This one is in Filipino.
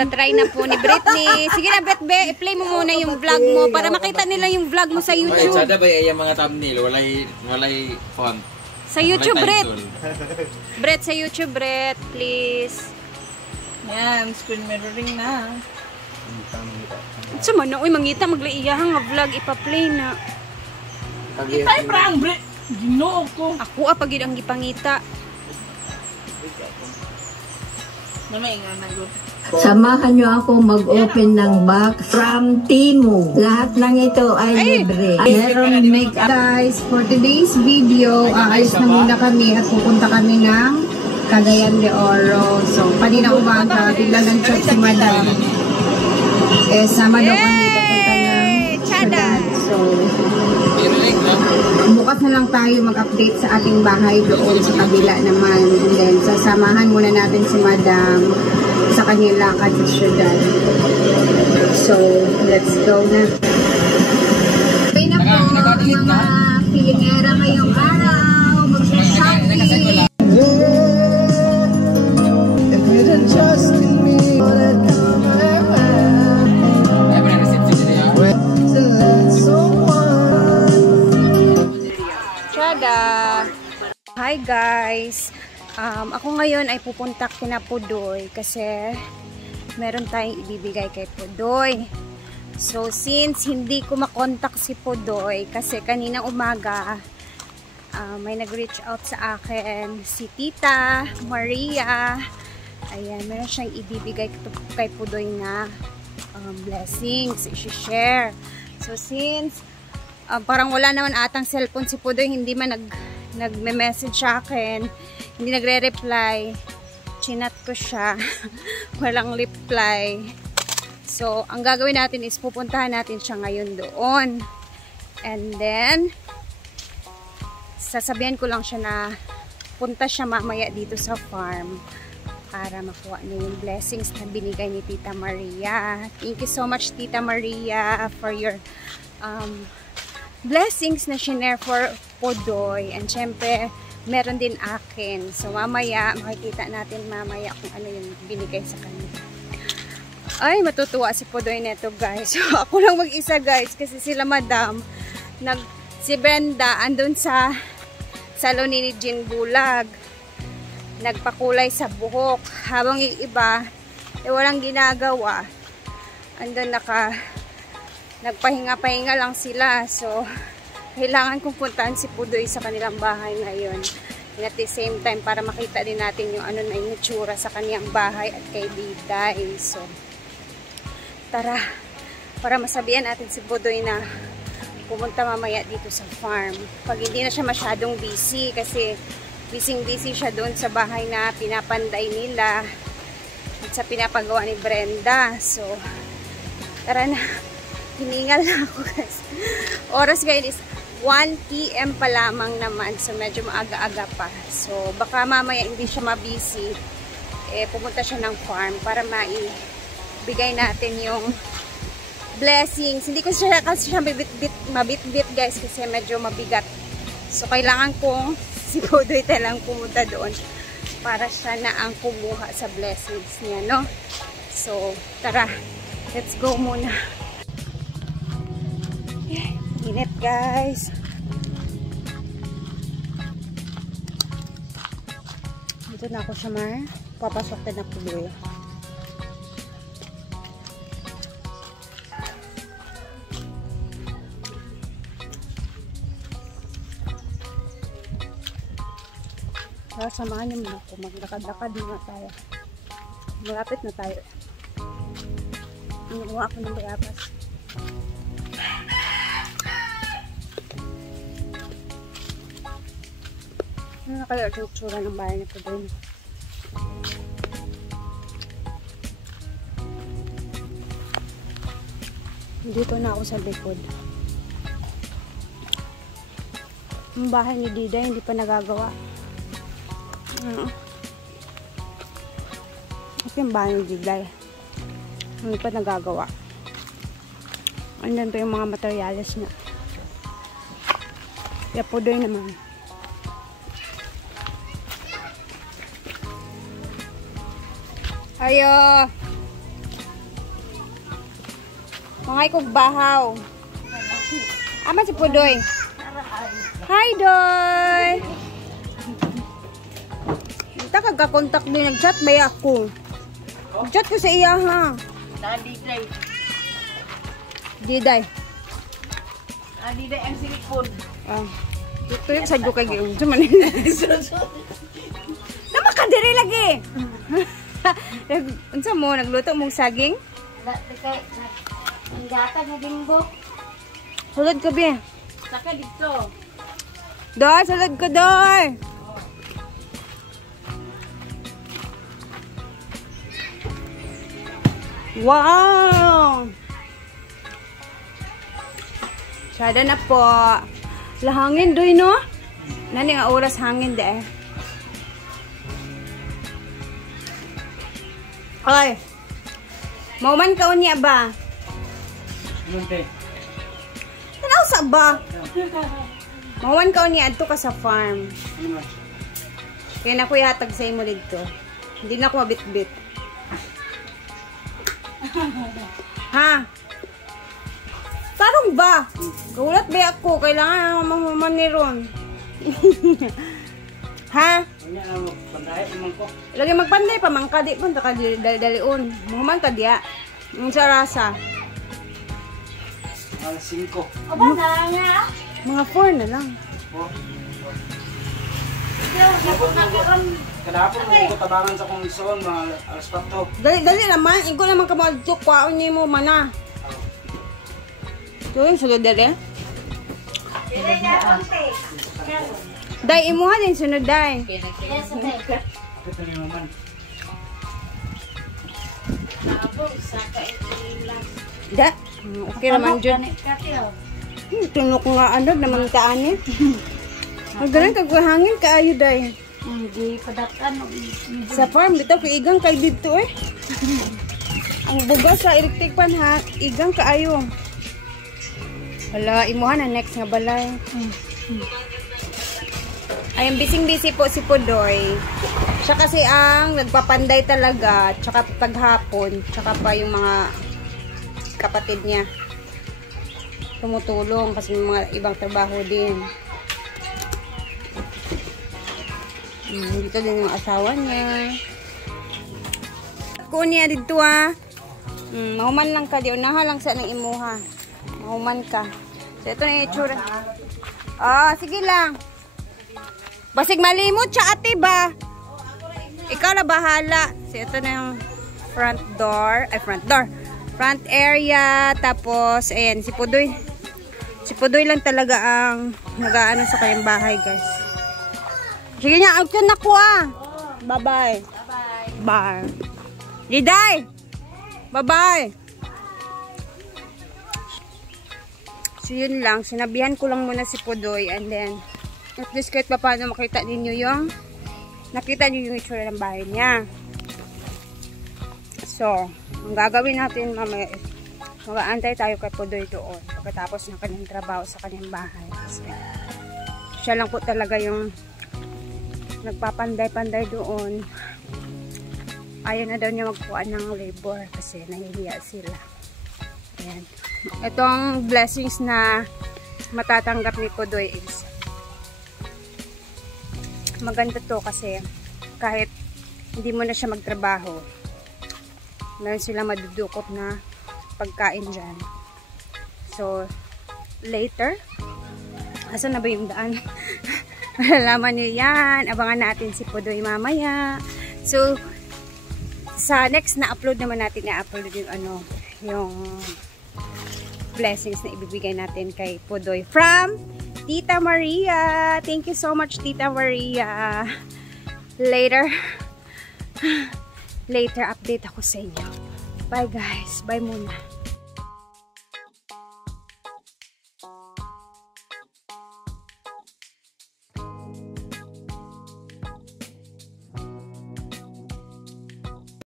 Tatry na po ni Britney. Sige na, Betbe, i-play mo muna yung vlog mo para makita nila yung vlog mo sa YouTube. Sada ba yung mga thumbnail? Walay font. Sa YouTube, Bret. Bret, sa YouTube, Bret. Please. Yan, screen mirroring na. Sa man na, uy, mangita, maglaiyahang nga vlog, ipa-play na. Itay prang, Bret. Ginoo ko. Ako, pagid ang gipangita. Namaingan na good. Samahan nyo ako mag-open ng box from Temu. Lahat ng ito ay libre. Meron make guys, for today's video, aalis na muna kami at pupunta kami ng Cagayan de Oro. So, kanina umaga, bigla ng chat si Madam. Sama daw kami papunta ng Chadal. So, bukas na lang tayo mag-update sa ating bahay doon sa kabila naman. And then, sasamahan muna natin si Madam sa kanyang lakad sa syudad. So, let's go na. Okay na po, mga Pilingera ngayong araw. Mag-shopping. Hi guys! Ako ngayon ay pupunta kina Pudoy kasi meron tayong ibibigay kay Pudoy. So since hindi ko makontak si Pudoy kasi kaninang umaga may nag-reach out sa akin si Tita Maria. Ayan, meron siyang ibibigay kay Pudoy na blessings, i-share. So since parang wala naman atang cellphone si Pudoy, hindi man nagme-message sa akin, hindi nagre-reply, chinat ko siya, walang reply. So, ang gagawin natin is pupuntahan natin siya ngayon doon. And then, sasabihan ko lang siya na punta siya mamaya dito sa farm para makuha niya yung blessings na binigay ni Tita Maria. Thank you so much, Tita Maria, for your blessings na shinare for Pudoy. And syempre, meron din akin. So, mamaya, makikita natin mamaya kung ano yung binigay sa kanya. Ay, matutuwa si Pudoy neto, guys. So, ako lang mag-isa, guys, kasi sila Madam, si Brenda, andun sa salon ni Jean Bulag. Nagpakulay sa buhok. Habang yung iba, walang ginagawa. Andun nagpahinga-pahinga lang sila. So, kailangan kong puntahan si Pudoy sa kanilang bahay ngayon. And at the same time, para makita din natin yung ano na yung itsura sa kanilang bahay at kay Diday. So, tara, para masabihan natin si Pudoy na pumunta mamaya dito sa farm. Pag hindi na siya masyadong busy, kasi busy siya doon sa bahay na pinapanday nila at sa pinapagawa ni Brenda. So, tara na. Hiningal na ako, guys. Oras ngayon is 1 PM pa lamang naman. So, medyo maaga-aga pa. So, baka mamaya hindi siya mabisi. Pumunta siya ng farm para maibigay natin yung blessings. Hindi ko siya kasi mabit-bit, guys, kasi medyo mabigat. So, kailangan kong si Pudoy talang pumunta doon para siya na ang kumuha sa blessings niya, no? So, tara. Let's go muna. Init, guys. Dito na ako siya, Mar. Papasok din na Pudoy. Samahan niyo muna ako. Maglakad-lakad muna tayo. Malapit na tayo. Nakuha ako ng bayapas. Ano kaya yung tsura ng bahay na Pudoy? Dito na ako sa likod. Yung bahay ni Diday hindi pa nagagawa. Ito yung bahay ni Diday. Hindi pa nagagawa. Andun pa yung mga materyales niya. Kaya Pudoy naman. Ayo. Mga ikog bahaw. Ama si Pudoy. Hi, Doy. Ita kagka-contact din. Nag-chat ba ako? Nag-chat ko sa iya, ha? Diday. Diday. Diday ang silikon. Ito yung sadyo kay Giyong. Suman. Nama ka diri lagi. Unsa mo? Nagluto mong saging? Ang gata na bimbo. Sulod ka, Bi. Saka dito. Doy, sulod ka, Doy. Wow! Sada na po. Lahangin, Doy, no? Nani nga oras hangin, de. Ay. Mauman ka unya ba? Tanaw sa ba? Mauman ka unya adto ka sa farm. Kaya na ko ihatag sa imo dito. Hindi na ako mabit-bit. Ha? Tarong ba? Kaulat ba ako? Kailangan ako mahuman ni Ron. Ha? Lagi magpanday pa, mangka di po, taka dali-dalion. Mahuman ka diya. Ang sarasa. Mga 5. Aba na nga. Mga 4 na lang. Kadapon mo tabangan sa kong ison, mga alas 4. Dali naman. Ikaw naman ka mag-tuk. Kwaon niyo mo, mana. Ito yung sunod dali. Day, imuha din sunod, day. Ito ni Maman. Da? Okay naman dyan. Tunok nga ano, naman taan eh. Magaling kagwahangin kaayo, day. Hindi padatan. Sa farm, dito ko igang kay dito eh. Ang bugas sa electric pan ha, igang kaayo. Wala, imuha na next nga balay. Ayun, bising-busy po si Pudoy. Siya kasi ang nagpapanday talaga, tsaka paghapon, tsaka pa yung mga kapatid niya. Tumutulong kasi may mga ibang trabaho din. Dito din yung asawa niya. Kung niya dito mahuman lang ka, di unaha lang sa nang imuha. Mahuman ka. So ito na yung itsura. Sige lang. Basig malimot siya ate ba? Ikaw na bahala. So ito na yung front door. Front area. Tapos, ayan, si Pudoy. Si Pudoy lang talaga ang nag-aano sa kanyang bahay, guys. Sige niya, out yun na ko Bye-bye. Bye. Diday! Bye-bye. So yun lang. Sinabihan ko lang muna si Pudoy. And then, at least kahit pa paano makita ninyo yung nakita niyo yung itsura ng bahay niya. So, ang gagawin natin mamaya is mag-aantay tayo kay Pudoy doon pagkatapos ng kanyang trabaho sa kanyang bahay. Kasi siya lang po talaga yung nagpapanday-panday doon. Ayaw na daw niya magpuan ng labor kasi nahihiya sila. Ayan. Itong blessings na matatanggap ni Pudoy is maganda to kasi kahit hindi mo na siya magtrabaho, meron silang madudukot na pagkain dyan. So, later, asan na ba yung daan? Malalaman nyo yan. Abangan natin si Pudoy mamaya. So, sa next na upload naman natin, na-upload yung blessings na ibibigay natin kay Pudoy from Tita Maria. Thank you so much, Tita Maria. Later update ako sa inyo. Bye guys. Bye muna.